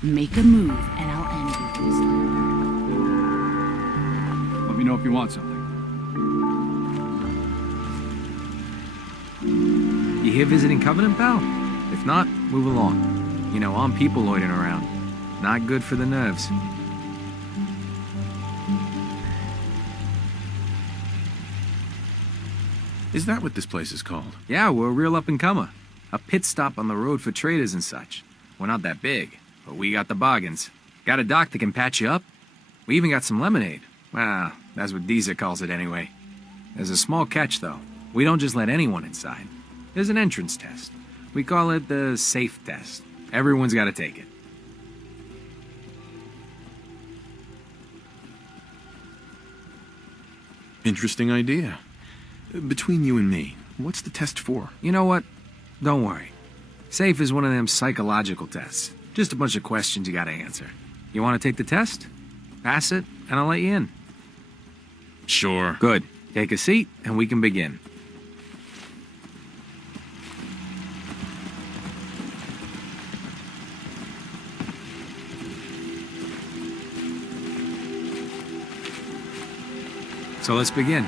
Make a move, and I'll end you this time. Let me know if you want something. You here visiting Covenant, pal? If not, move along. You know, armed people loitering around. Not good for the nerves. Is that what this place is called? Yeah, we're a real up-and-comer. A pit stop on the road for traders and such. We're not that big, but we got the bargains. Got a dock that can patch you up. We even got some lemonade. Well, that's what Deezer calls it anyway. There's a small catch, though. We don't just let anyone inside. There's an entrance test. We call it the safe test. Everyone's got to take it. Interesting idea. Between you and me, what's the test for? You know what? Don't worry. Safe is one of them psychological tests. Just a bunch of questions you gotta answer. You wanna take the test? Pass it, and I'll let you in. Sure. Good. Take a seat, and we can begin. So let's begin.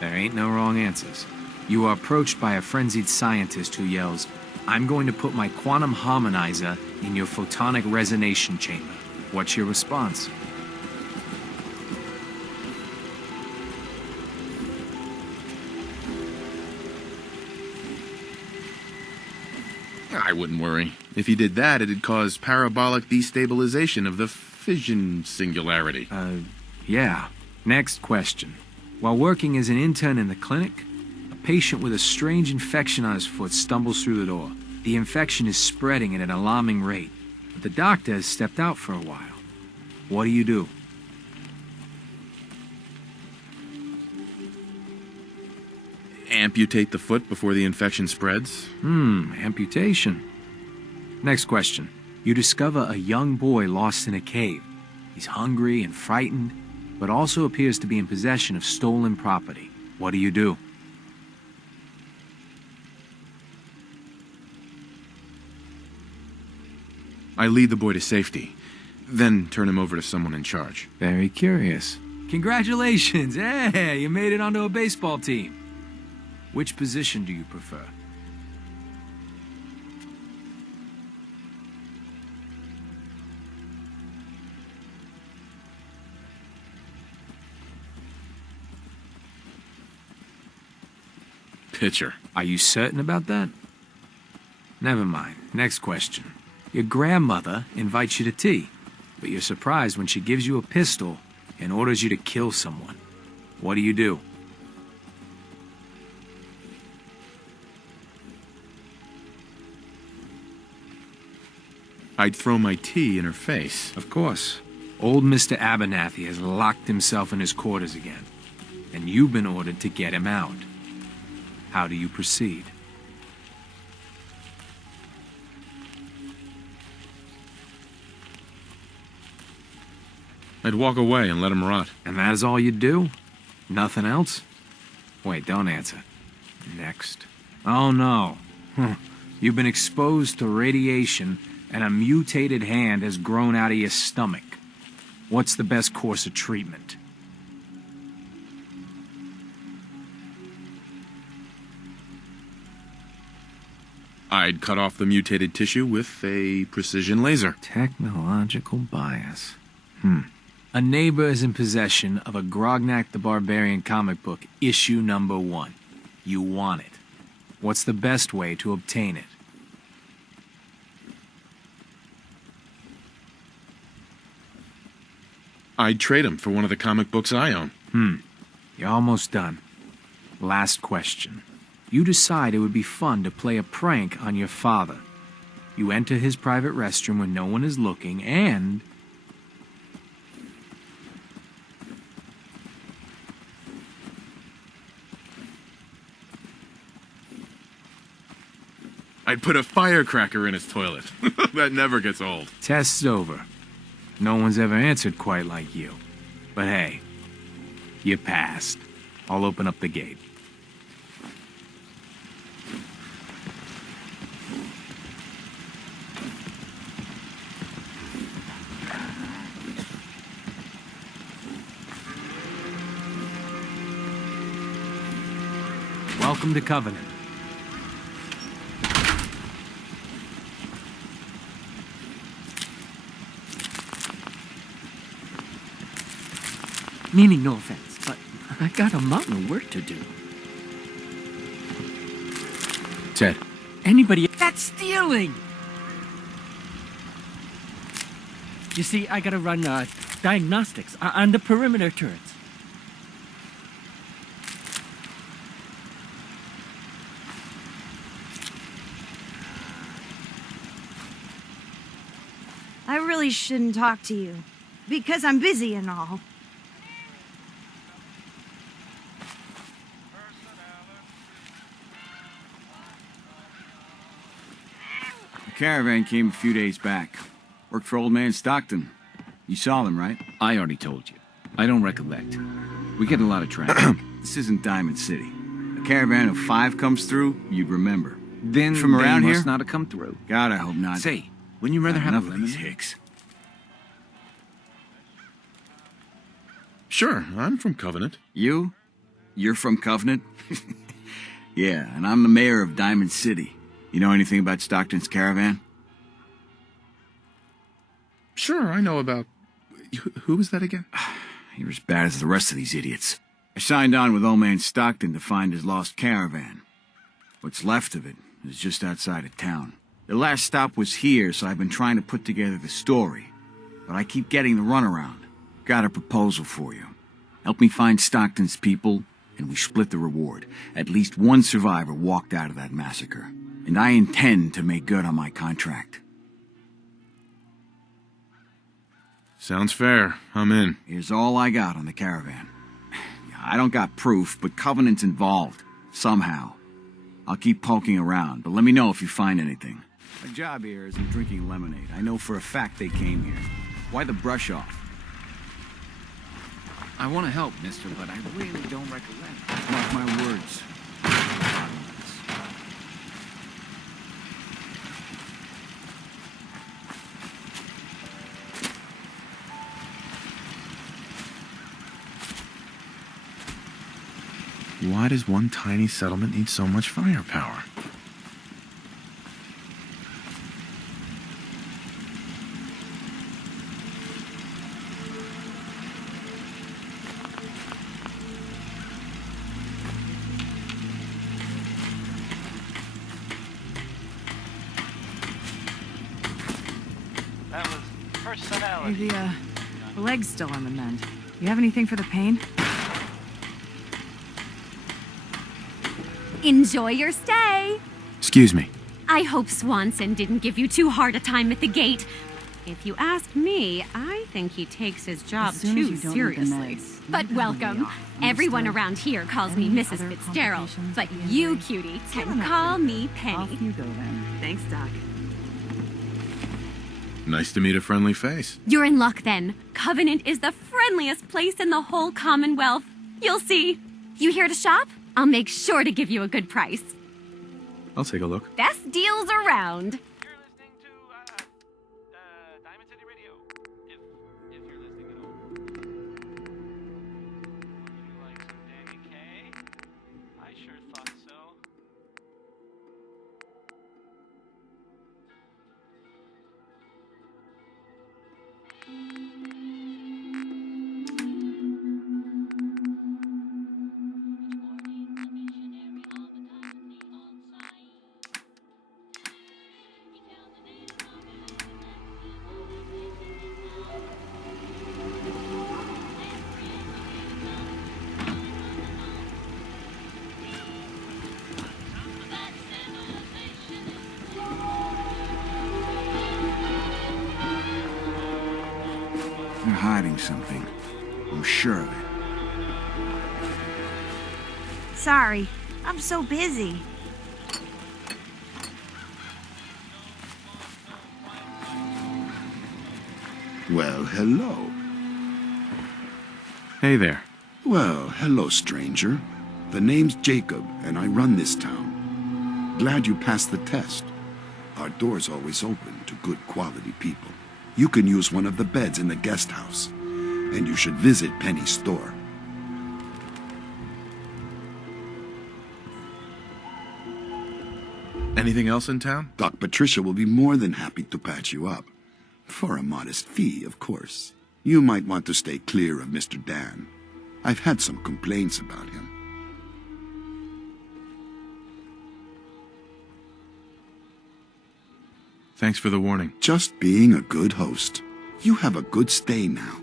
There ain't no wrong answers. You are approached by a frenzied scientist who yells, "I'm going to put my quantum harmonizer in your photonic resonation chamber." What's your response? I wouldn't worry. If you did that, it'd cause parabolic destabilization of the fission singularity. Yeah. Next question. While working as an intern in the clinic, a patient with a strange infection on his foot stumbles through the door. The infection is spreading at an alarming rate, but the doctor has stepped out for a while. What do you do? Amputate the foot before the infection spreads? Amputation. Next question. You discover a young boy lost in a cave. He's hungry and frightened, but also appears to be in possession of stolen property. What do you do? I lead the boy to safety, then turn him over to someone in charge. Very curious. Congratulations! Hey, you made it onto a baseball team. Which position do you prefer? Pitcher. Are you certain about that? Never mind. Next question. Your grandmother invites you to tea, but you're surprised when she gives you a pistol and orders you to kill someone. What do you do? I'd throw my tea in her face. Of course. Old Mr. Abernathy has locked himself in his quarters again, and you've been ordered to get him out. How do you proceed? I'd walk away and let him rot. And that is all you do? Nothing else? Wait, don't answer. Next. Oh no. You've been exposed to radiation and a mutated hand has grown out of your stomach. What's the best course of treatment? I'd cut off the mutated tissue with a precision laser. Technological bias. A neighbor is in possession of a Grognak the Barbarian comic book, issue number 1. You want it. What's the best way to obtain it? I'd trade him for one of the comic books I own. You're almost done. Last question. You decide it would be fun to play a prank on your father. You enter his private restroom when no one is looking, and I'd put a firecracker in his toilet. That never gets old. test's over. No one's ever answered quite like you. But hey, you passed. I'll open up the gate. Welcome to Covenant. Meaning no offense, but I got a mountain of work to do. Ted. Anybody... That's stealing! You see, I gotta run diagnostics on the perimeter turrets. I really shouldn't talk to you, because I'm busy and all. The caravan came a few days back. Worked for old man Stockton. You saw them, right? I already told you. I don't recollect. We get a lot of traffic. This isn't Diamond City. A caravan of 5 comes through, you'd remember. Then From they around must here? not have come through. God, I hope not. Say, wouldn't you rather have a enough of these lemon? hicks. Sure, I'm from Covenant. You? You're from Covenant? Yeah, and I'm the mayor of Diamond City. You know anything about Stockton's caravan? Sure, I know about... Who was that again? You're as bad as the rest of these idiots. I signed on with old man Stockton to find his lost caravan. What's left of it is just outside of town. The last stop was here, so I've been trying to put together the story. But I keep getting the runaround. Got a proposal for you. Help me find Stockton's people, and we split the reward. At least one survivor walked out of that massacre. And I intend to make good on my contract. Sounds fair. I'm in. Here's all I got on the caravan. I don't got proof, but Covenant's involved. Somehow. I'll keep poking around, but let me know if you find anything. My job here isn't drinking lemonade. I know for a fact they came here. Why the brush off? I want to help, mister, but I really don't recollect. Mark my words. Why does one tiny settlement need so much firepower? That was personality. Hey, the leg's still on the mend. You have anything for the pain? Enjoy your stay. Excuse me. I hope Swanson didn't give you too hard a time at the gate. If you ask me, I think he takes his job As soon as too you don't need the seriously. meds, But you welcome. can lay off. Everyone Understood? around here calls me Any Mrs. other Fitzgerald, complications but with the you, injury? cutie, Give can him that call food. me Penny. Off you go then. Thanks, Doc. Nice to meet a friendly face. You're in luck then. Covenant is the friendliest place in the whole Commonwealth. You'll see. You here to shop? I'll make sure to give you a good price. I'll take a look. Best deals around. You're listening to Diamond City Radio. If you're listening at all. Would you like some Danny Kaye? I sure thought so. They're hiding something. I'm sure of it. Sorry, I'm so busy. Well, hello. Hey there. Well, hello, stranger. The name's Jacob, and I run this town. Glad you passed the test. Our door's always open to good quality people. You can use one of the beds in the guest house, and you should visit Penny's store. Anything else in town? Doc Patricia will be more than happy to patch you up. For a modest fee, of course. You might want to stay clear of Mr. Dan. I've had some complaints about him. Thanks for the warning. Just being a good host. You have a good stay now.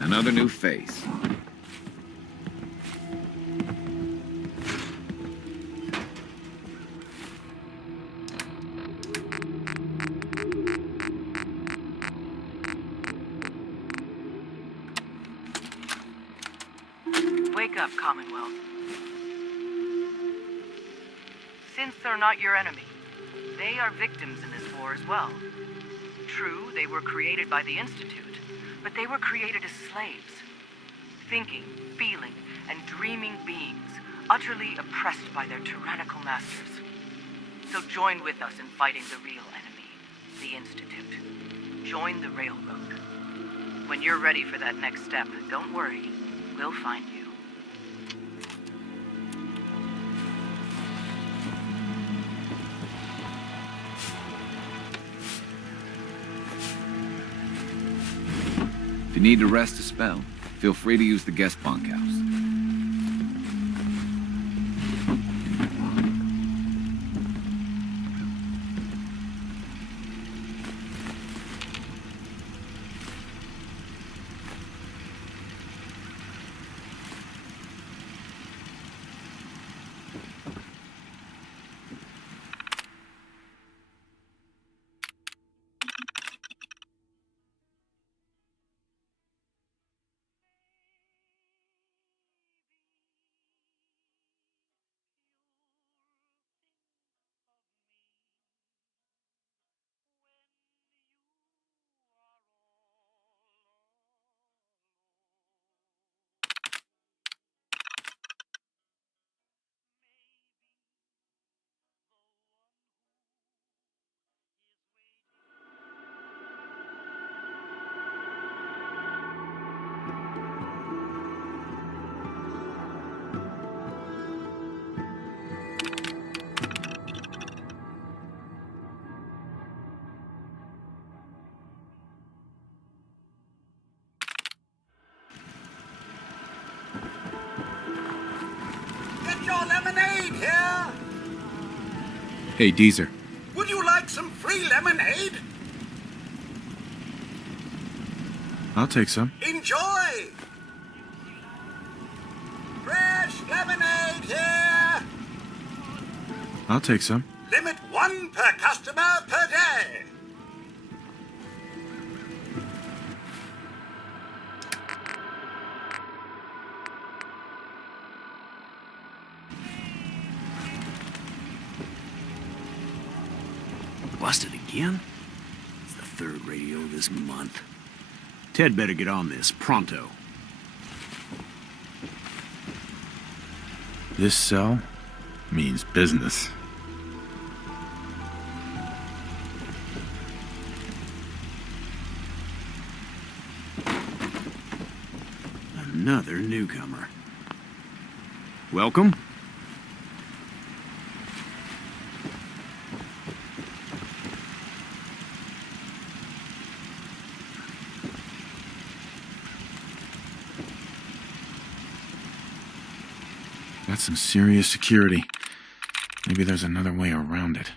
Another new face. Wake up, Commonwealth. Since they're not your enemy, they are victims in this war as well. True, they were created by the Institute, but they were created as slaves. Thinking, feeling, and dreaming beings, utterly oppressed by their tyrannical masters. So join with us in fighting the real enemy, the Institute. Join the Railroad. When you're ready for that next step, don't worry, we'll find you. If you need to rest a spell, feel free to use the guest bunkhouse. Hey, Deezer. Would you like some free lemonade? I'll take some. Enjoy! Fresh lemonade here! I'll take some. Limit 1 per customer per day. Busted again? It's the 3rd radio this month. Ted better get on this, pronto. This cell means business. Another newcomer. Welcome. That's some serious security. Maybe there's another way around it.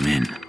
I'm in.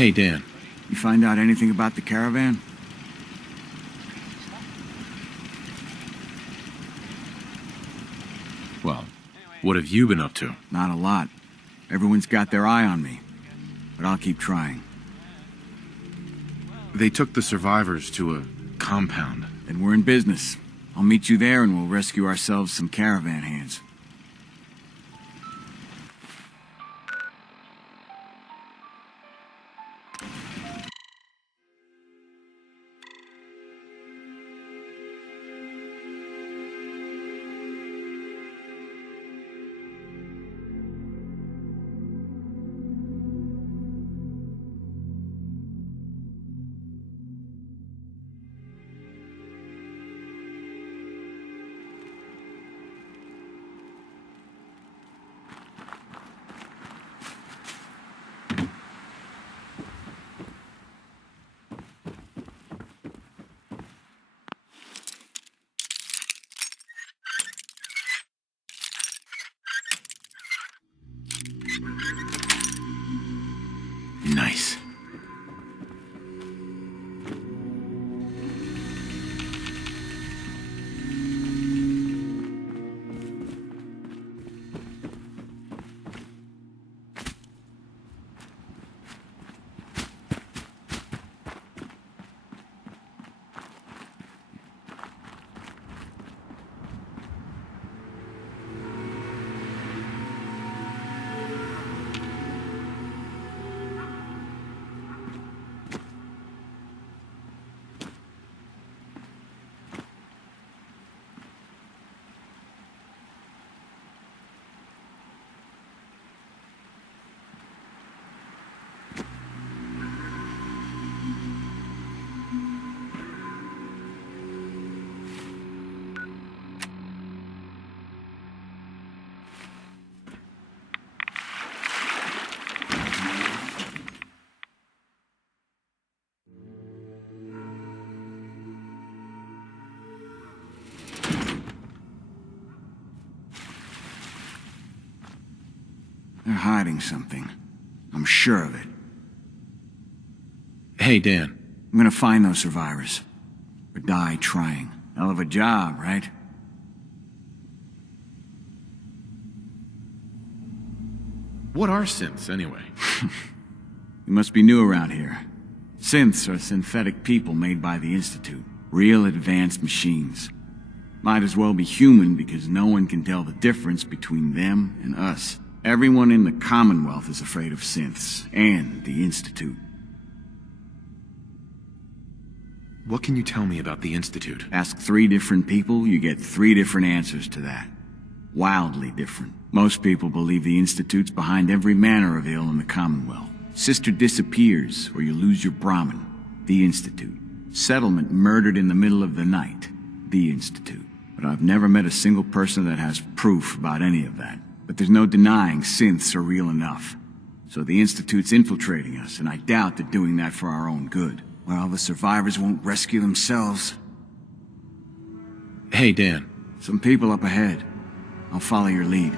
Hey, Dan. You find out anything about the caravan? Well, what have you been up to? Not a lot. Everyone's got their eye on me. But I'll keep trying. They took the survivors to a compound. Then we're in business. I'll meet you there and we'll rescue ourselves some caravan hands. Nice. hiding something. I'm sure of it. Hey, Dan. I'm gonna find those survivors. Or die trying. Hell of a job, right? What are synths, anyway? You must be new around here. Synths are synthetic people made by the Institute. Real advanced machines. Might as well be human because no one can tell the difference between them and us. Everyone in the Commonwealth is afraid of synths and the Institute. What can you tell me about the Institute? Ask 3 different people, you get 3 different answers to that. Wildly different. Most people believe the Institute's behind every manner of ill in the Commonwealth. Sister disappears, or you lose your Brahmin. The Institute. Settlement murdered in the middle of the night. The Institute. But I've never met a single person that has proof about any of that. But there's no denying synths are real enough. So the Institute's infiltrating us, and I doubt they're doing that for our own good. Well, the survivors won't rescue themselves. Hey, Dan. Some people up ahead. I'll follow your lead.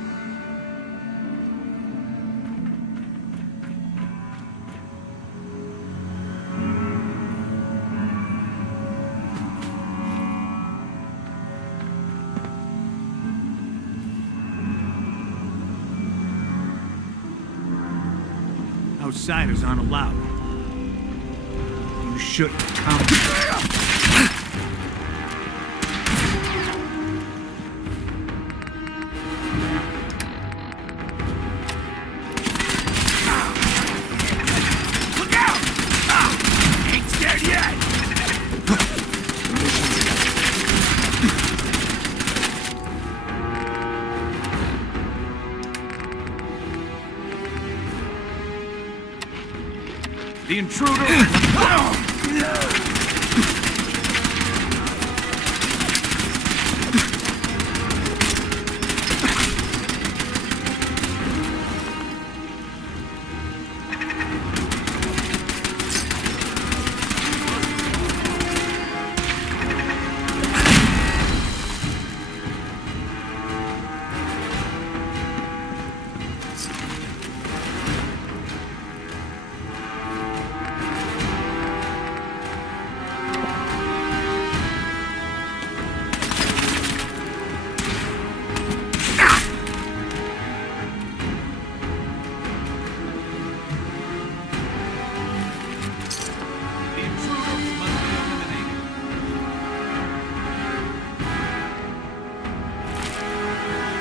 Outsiders aren't allowed. You shouldn't come. Look out! Ain't scared yet! The intruder!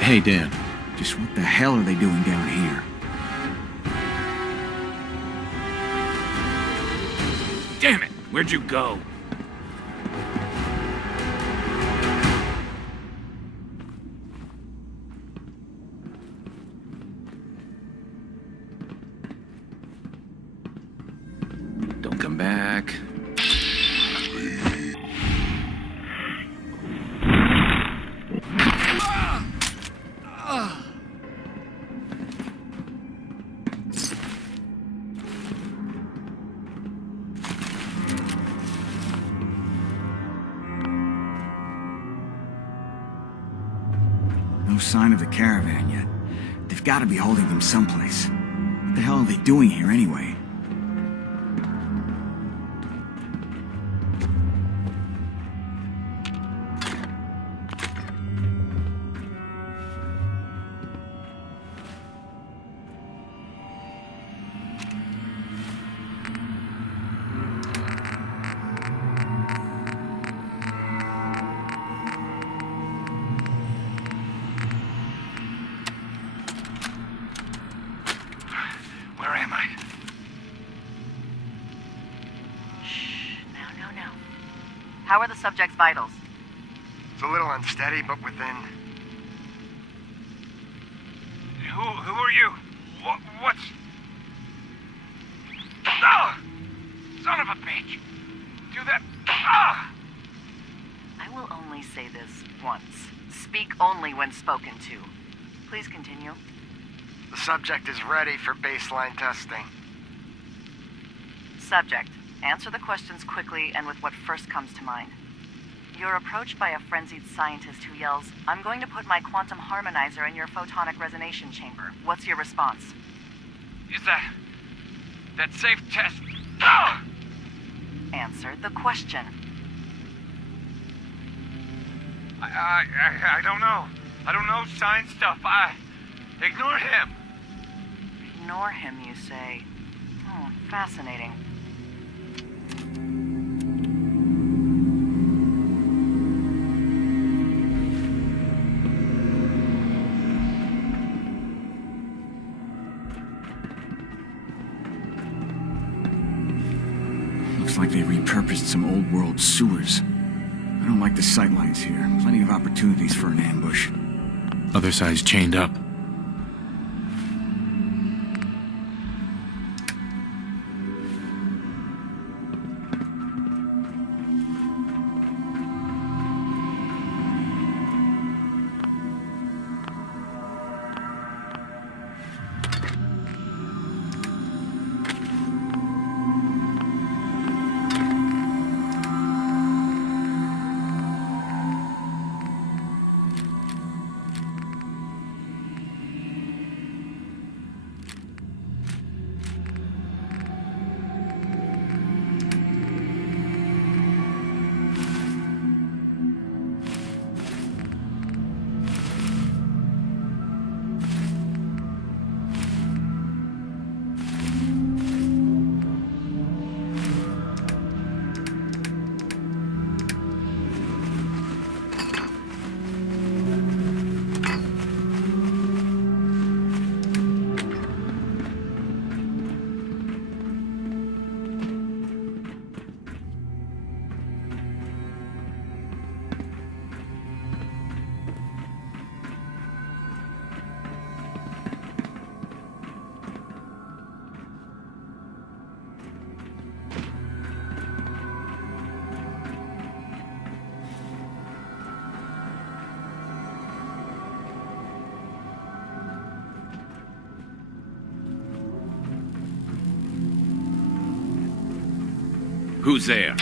Hey, Dan. Just what the hell are they doing down here? Damn it! Where'd you go? Don't come back. No sign of the caravan yet. They've got to be holding them someplace. What the hell are they doing here anyway? Where am I? No. How are the subject's vitals? It's a little unsteady, but within. Who are you? What's... Ah! Son of a bitch! Do that... Ah! I will only say this once. Speak only when spoken to. Please continue. The subject is ready for baseline testing. Subject, answer the questions quickly and with what first comes to mind. You're approached by a frenzied scientist who yells, "I'm going to put my quantum harmonizer in your photonic resonation chamber." What's your response? Is that safe test? Ah! Answer the question. I don't know. I don't know science stuff. Ignore him. Ignore him, you say? Fascinating. Looks like they repurposed some old world sewers. I don't like the sightlines here. Plenty of opportunities for an ambush. Other side's chained up. Who's there?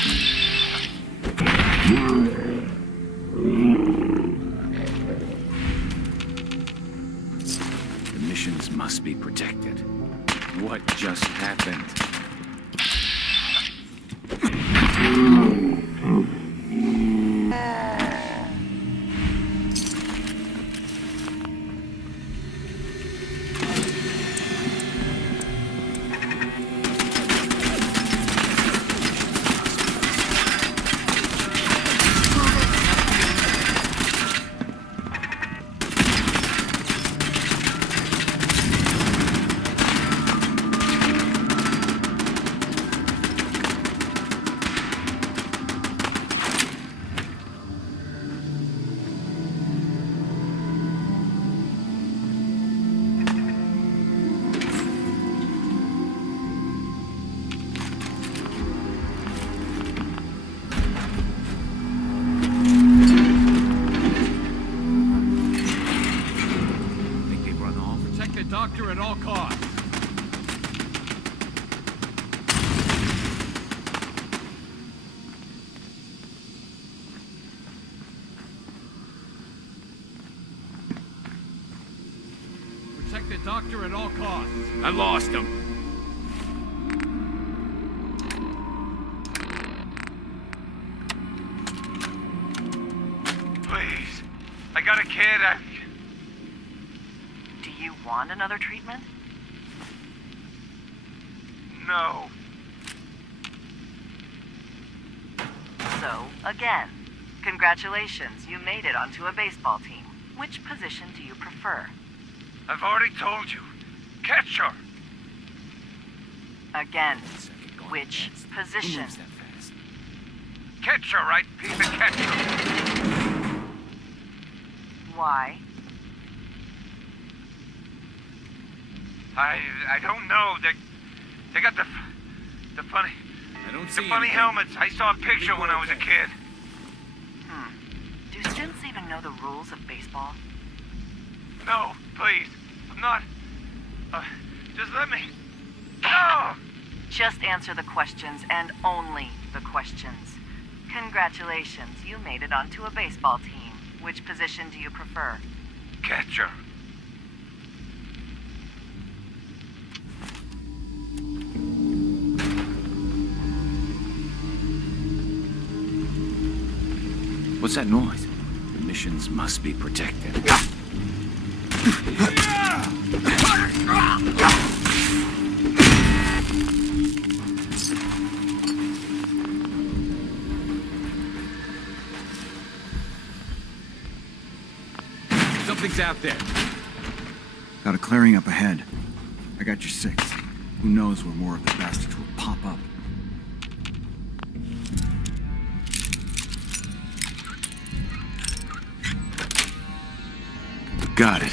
The missions must be protected. What just happened? Doctor at all costs. Protect the doctor at all costs. I lost him. Please. I got a kid. Do you want another treatment? No. So, again, congratulations, you made it onto a baseball team. Which position do you prefer? I've already told you. Catcher. Again, which position? Catcher, right? He's the catcher. Why? I don't know. They got the funny. I don't the see funny anything. helmets. I saw a picture when I was a kid. Do students even know the rules of baseball? No, please. I'm not. Just let me. No! Just answer the questions and only the questions. Congratulations, you made it onto a baseball team. Which position do you prefer? Catcher. What's that noise? The missions must be protected. Something's out there. Got a clearing up ahead. I got your 6. Who knows where more of the bastards will pop up. Got it.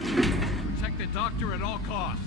Protect the doctor at all costs.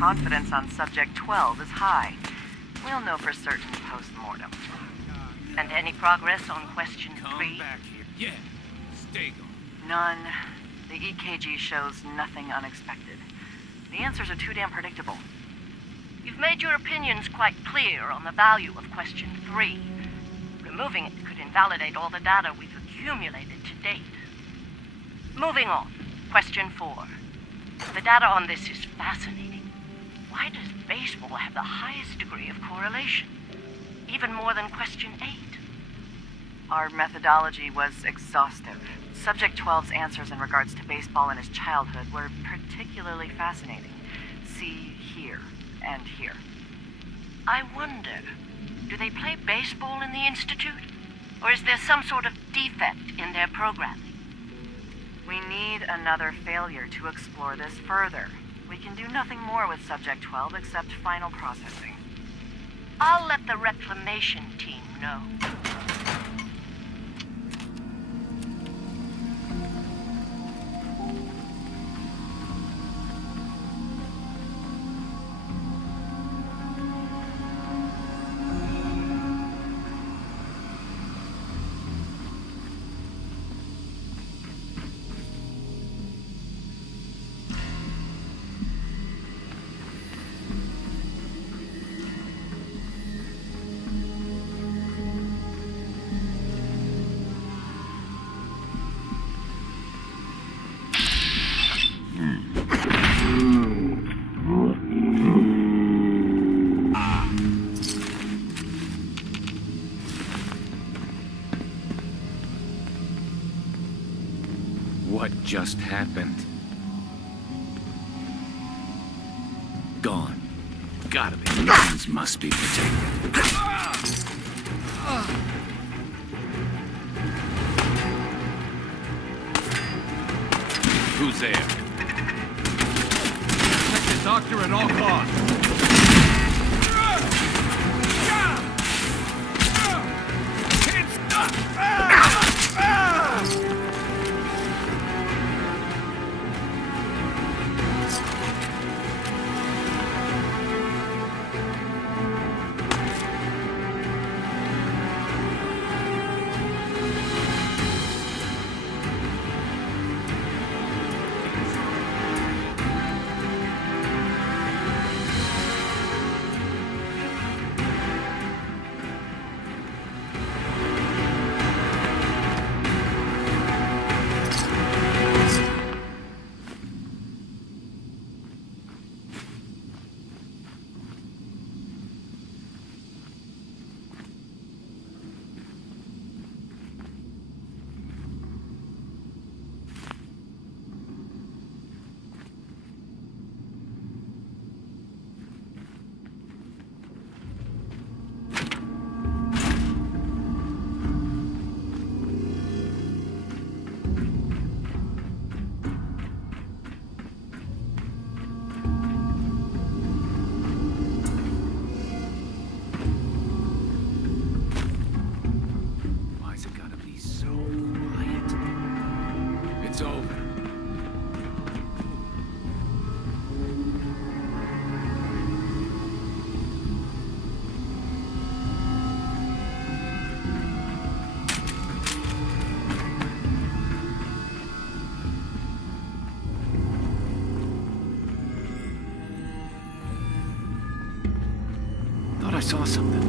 Confidence on Subject 12 is high. We'll know for certain post-mortem. And any progress on Question 3? Back here. Yeah. Stay gone. None. The EKG shows nothing unexpected. The answers are too damn predictable. You've made your opinions quite clear on the value of Question 3. Removing it could invalidate all the data we've accumulated to date. Moving on. Question 4. The data on this is fascinating. Why does baseball have the highest degree of correlation? Even more than Question 8. Our methodology was exhaustive. Subject 12's answers in regards to baseball in his childhood were particularly fascinating. See here and here. I wonder, do they play baseball in the Institute? Or is there some sort of defect in their programming? We need another failure to explore this further. We can do nothing more with Subject 12 except final processing. I'll let the reclamation team know. happened? Gone. Gotta be. Things must be protected. Who's there? Protect the doctor at all costs. It's over. Thought I saw something.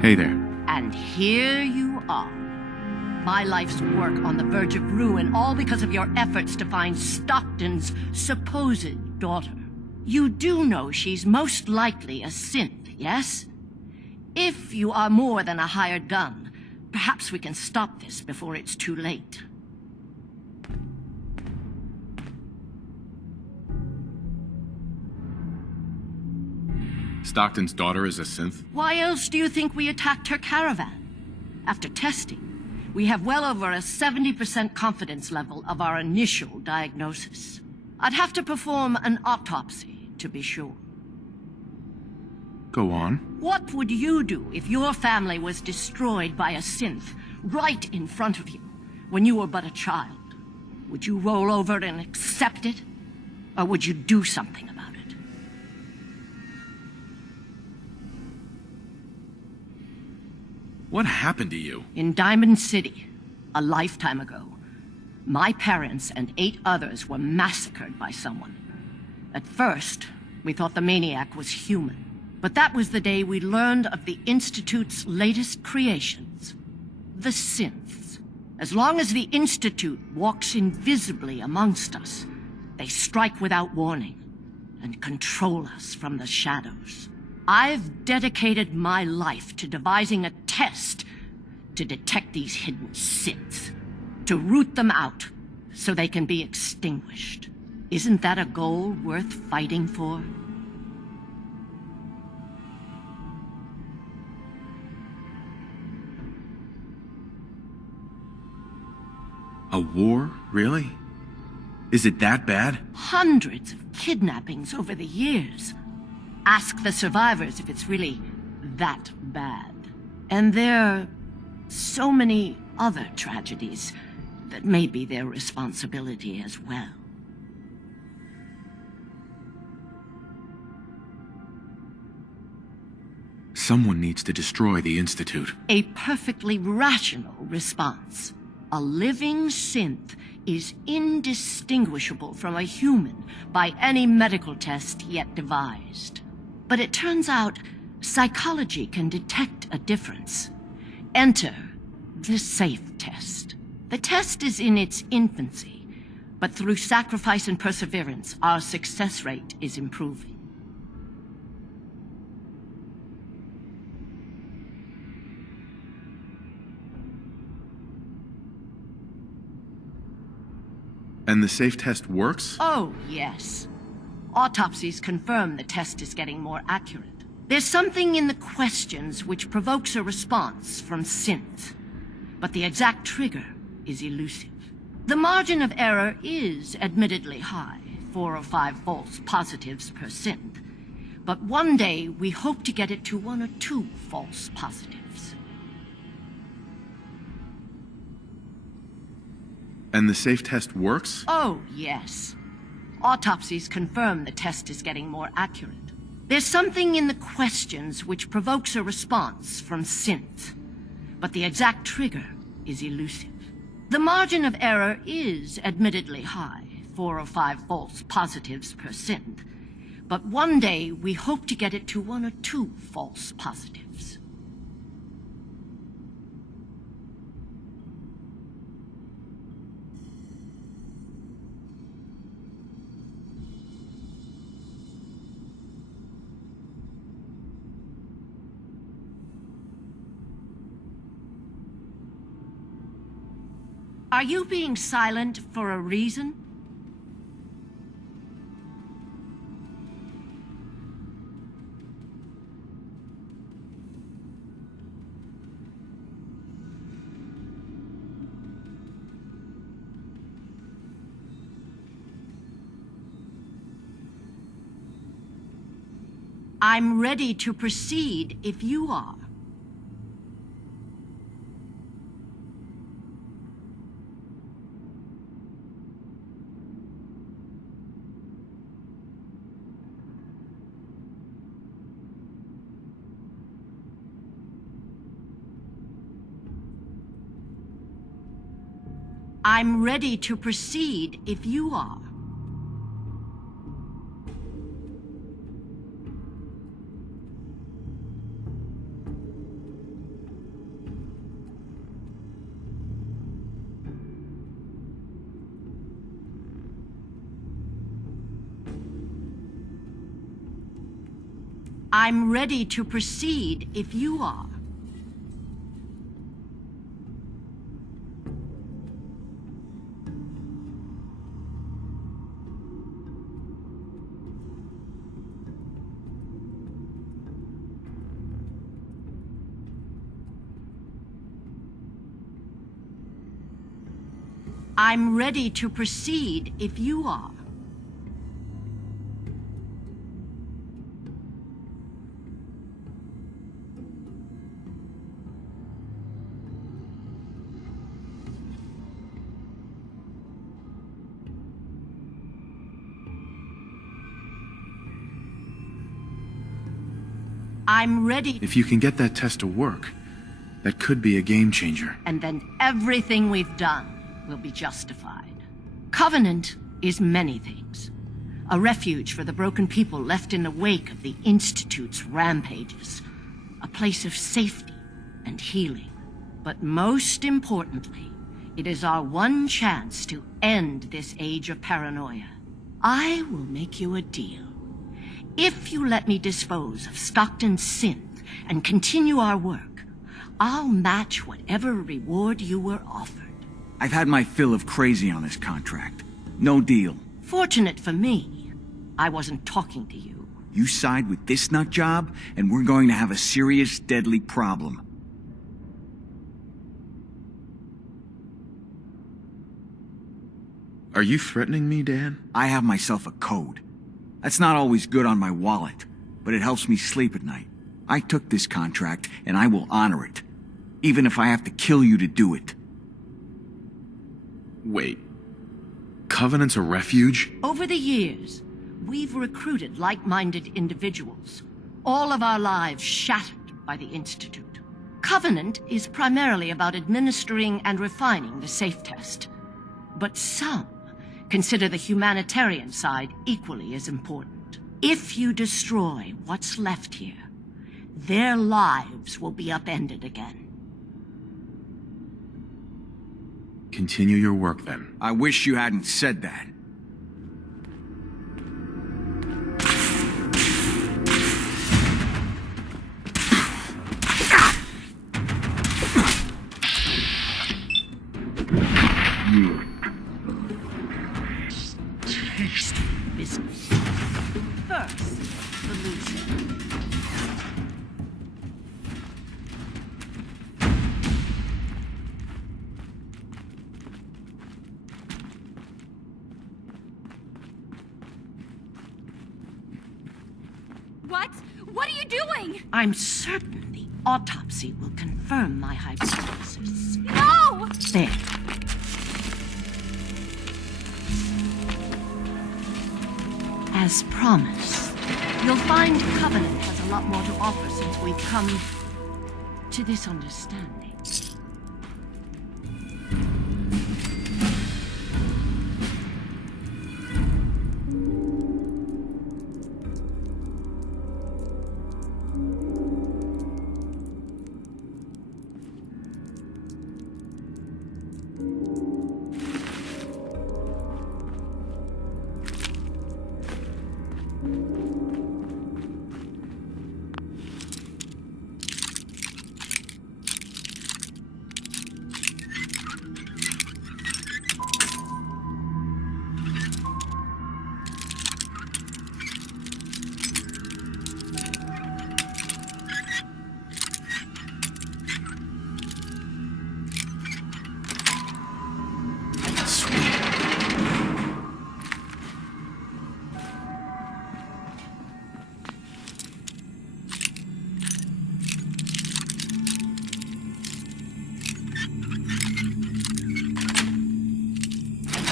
Hey there. And here you are. My life's work on the verge of ruin, all because of your efforts to find Stockton's supposed daughter. You do know she's most likely a synth, yes? If you are more than a hired gun, perhaps we can stop this before it's too late. Stockton's daughter is a synth? Why else do you think we attacked her caravan? After testing, we have well over a 70% confidence level of our initial diagnosis. I'd have to perform an autopsy to be sure. Go on. What would you do if your family was destroyed by a synth right in front of you when you were but a child? Would you roll over and accept it? Or would you do something about it? What happened to you? In Diamond City, a lifetime ago, my parents and 8 others were massacred by someone. At first, we thought the maniac was human. But that was the day we learned of the Institute's latest creations, the synths. As long as the Institute walks invisibly amongst us, they strike without warning and control us from the shadows. I've dedicated my life to devising a test to detect these hidden synths. To root them out, so they can be extinguished. Isn't that a goal worth fighting for? A war? Really? Is it that bad? Hundreds of kidnappings over the years. Ask the survivors if it's really that bad. And there are so many other tragedies that may be their responsibility as well. Someone needs to destroy the Institute. A perfectly rational response. A living synth is indistinguishable from a human by any medical test yet devised. But it turns out psychology can detect a difference. Enter the SAFE test. The test is in its infancy, but through sacrifice and perseverance, our success rate is improving. And the safe test works? Oh, yes. Autopsies confirm the test is getting more accurate. There's something in the questions which provokes a response from synth, but the exact trigger is elusive. The margin of error is admittedly high, 4 or 5 false positives per synth, but one day we hope to get it to 1 or 2 false positives. And the safe test works? Oh, yes. Autopsies confirm the test is getting more accurate. There's something in the questions which provokes a response from synth, but the exact trigger is elusive. The margin of error is admittedly high, 4 or 5 false positives per synth, but one day we hope to get it to 1 or 2 false positives. Are you being silent for a reason? I'm ready to proceed if you are. I'm ready to proceed if you are. I'm ready to proceed if you are. I'm ready to proceed if you are. I'm ready. If you can get that test to work, that could be a game changer. And then everything we've done will be justified. Covenant is many things. A refuge for the broken people left in the wake of the Institute's rampages. A place of safety and healing. But most importantly, it is our one chance to end this age of paranoia. I will make you a deal. If you let me dispose of Stockton's synth and continue our work, I'll match whatever reward you were offered. I've had my fill of crazy on this contract. No deal. Fortunate for me, I wasn't talking to you. You side with this nut job, and we're going to have a serious, deadly problem. Are you threatening me, Dan? I have myself a code. That's not always good on my wallet, but it helps me sleep at night. I took this contract, and I will honor it. Even if I have to kill you to do it. Wait. Covenant's a refuge? Over the years, we've recruited like-minded individuals. All of our lives shattered by the Institute. Covenant is primarily about administering and refining the safe test. But some consider the humanitarian side equally as important. If you destroy what's left here, their lives will be upended again. Continue your work, then. I wish you hadn't said that. Taste business. First, the loser. What? What are you doing? I'm certain the autopsy will confirm my hypothesis. No! There. As promised, you'll find Covenant has a lot more to offer since we've come to this understanding.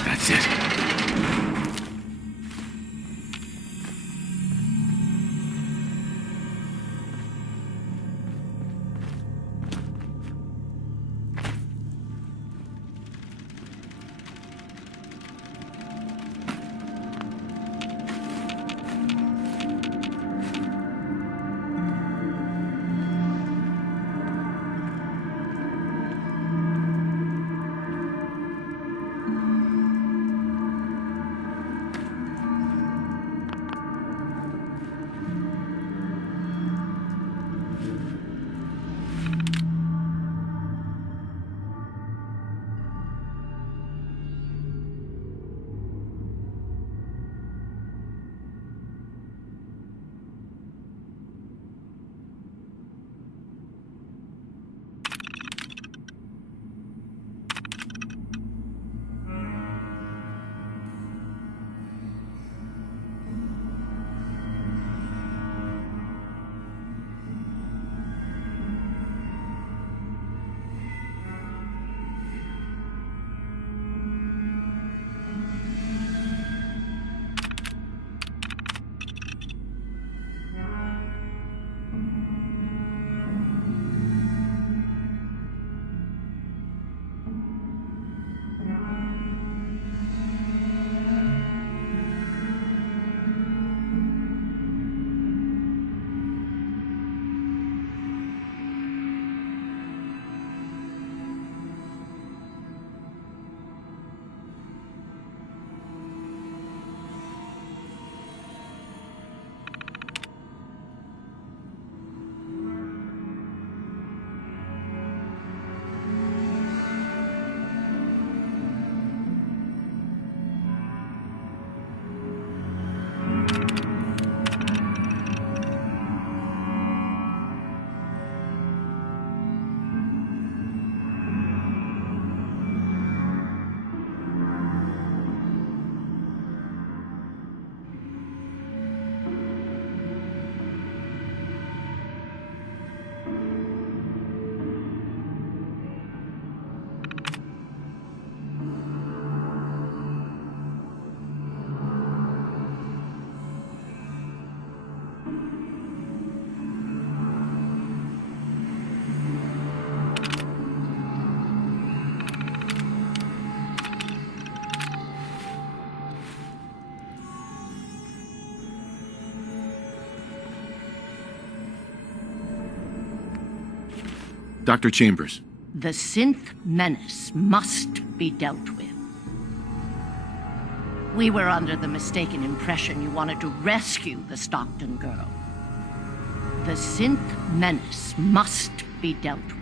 That's it. Dr. Chambers. The synth menace must be dealt with. We were under the mistaken impression you wanted to rescue the Stockton girl. The synth menace must be dealt with.